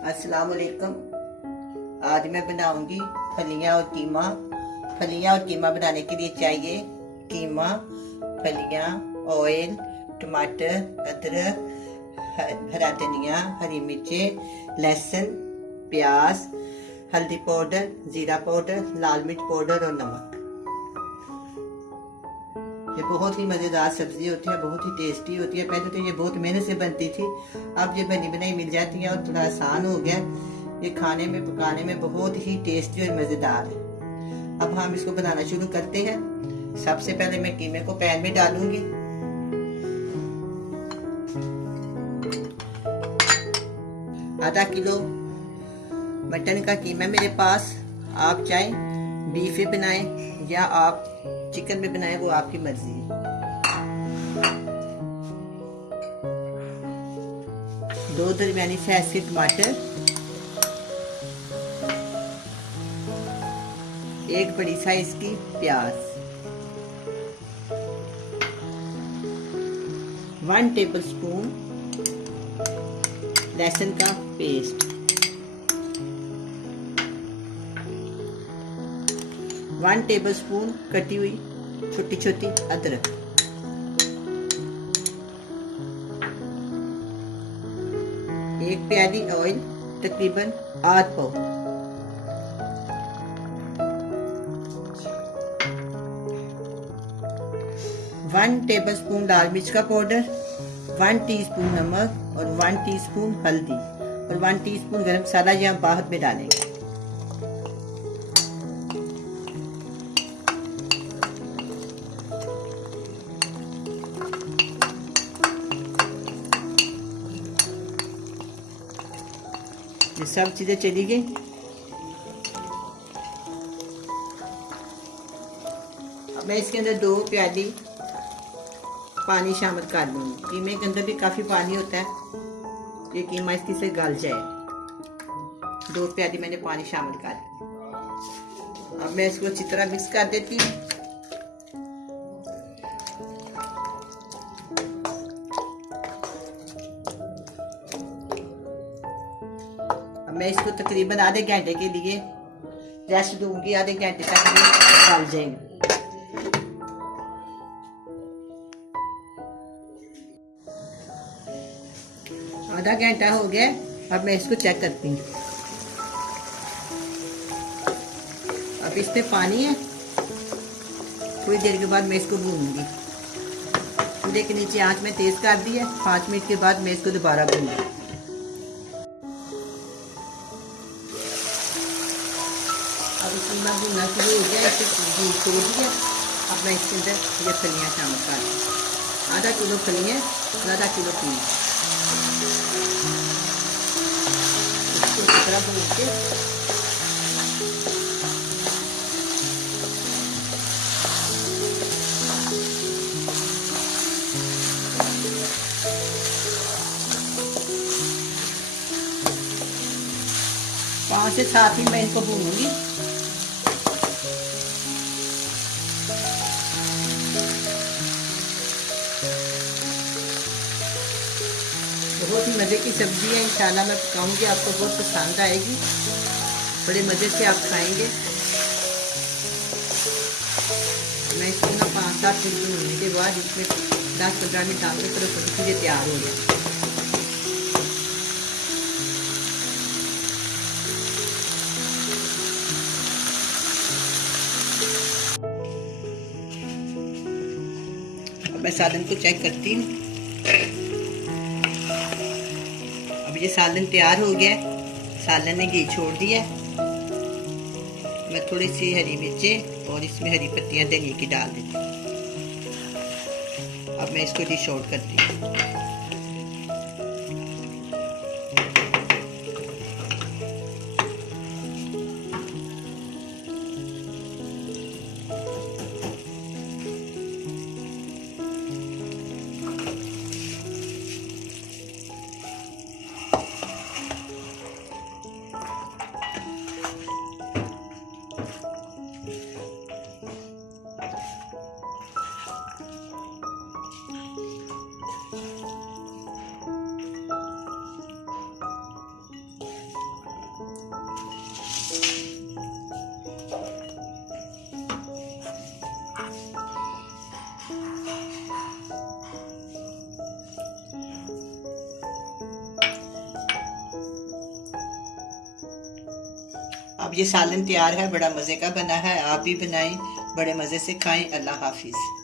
अस्सलाम वालेकुम। आज मैं बनाऊंगी फलियां और कीमा। फलियां और कीमा बनाने के लिए चाहिए कीमा, फलियां, ऑयल, टमाटर, अदरक, हरा धनिया, हरी मिर्चें, लहसुन, प्याज, हल्दी पाउडर, जीरा पाउडर, लाल मिर्च पाउडर और नमक। ये बहुत ही मज़ेदार सब्जी होती है, बहुत ही टेस्टी होती है। पहले तो ये बहुत मेहनत से बनती थी, अब ये बनी बनाई मिल जाती है और थोड़ा आसान हो गया। ये खाने में पकाने में बहुत ही टेस्टी और मज़ेदार है। अब हम इसको बनाना शुरू करते हैं। सबसे पहले मैं कीमे को पैन में डालूंगी। आधा किलो मटन का कीमा मेरे पास। आप चाहे बीफ में बनाएं या आप चिकन में बनाएं, वो आपकी मर्जी है। 2 दरमियानी साइज के टमाटर, 1 बड़ी साइज की प्याज, 1 टेबलस्पून लहसुन का पेस्ट, 1 टेबलस्पून कटी हुई छोटी छोटी अदरक, 1 प्याली ऑयल तकरीबन आध पाव, 1 टेबलस्पून लाल मिर्च का पाउडर, 1 टीस्पून नमक और 1 टीस्पून हल्दी और 1 टीस्पून गरम मसाला यहाँ बाद में डालेंगे। ये सब चीजें चली गई। अब मैं इसके अंदर 2 प्याली पानी शामिल कर दूंगी। कीमे के अंदर भी काफी पानी होता है, ये कीमा इसकी से गल जाए। 2 प्याली मैंने पानी शामिल कर दिया। अब मैं इसको अच्छी तरह मिक्स कर देती हूँ। मैं इसको तकरीबन आधे घंटे के लिए रेस्ट दूंगी। आधे घंटे तक ये गल जाएंगे। आधा घंटा हो गया। अब मैं इसको चेक करती हूँ। अब इसमें पानी है। थोड़ी देर के बाद मैं इसको भूनूंगी। चूल्हे के नीचे आंच में तेज कर दी है। 5 मिनट के बाद मैं इसको दोबारा भूनूंगी। अब कीमा भुनना शुरू हो गया, इसे छोड़ दिया। अब मैं इसके अंदर ये फलियाँ शामिल कर दूँ। आधा किलो फलियाँ और आधा किलो कीमा। इसको इस तरह भून के पाँच से 7 मिनट मैं इनको भूनूंगी। बहुत ही मज़े की सब्जी है। इंशाल्लाह मैं पकाऊंगी, आपको बहुत पसंद आएगी। बड़े मज़े से आप खाएंगे। मैं इसको ना 5-7 मिनट भूनने के बाद इसमें 10-15 मिनट डालकर फिर सब्जी चीज़ें तैयार हो जाए। मैं सालन को चेक करती हूँ। अब ये सालन तैयार हो गया। सालन ने घी छोड़ दिया। मैं थोड़ी सी हरी मिर्चें और इसमें हरी पत्तियां धनिया की डाल देती हूँ। अब मैं इसको डिश आउट करती हूँ। अब ये सालन तैयार है, बड़ा मज़े का बना है, आप भी बनाएं, बड़े मज़े से खाएं। अल्लाह हाफिज़।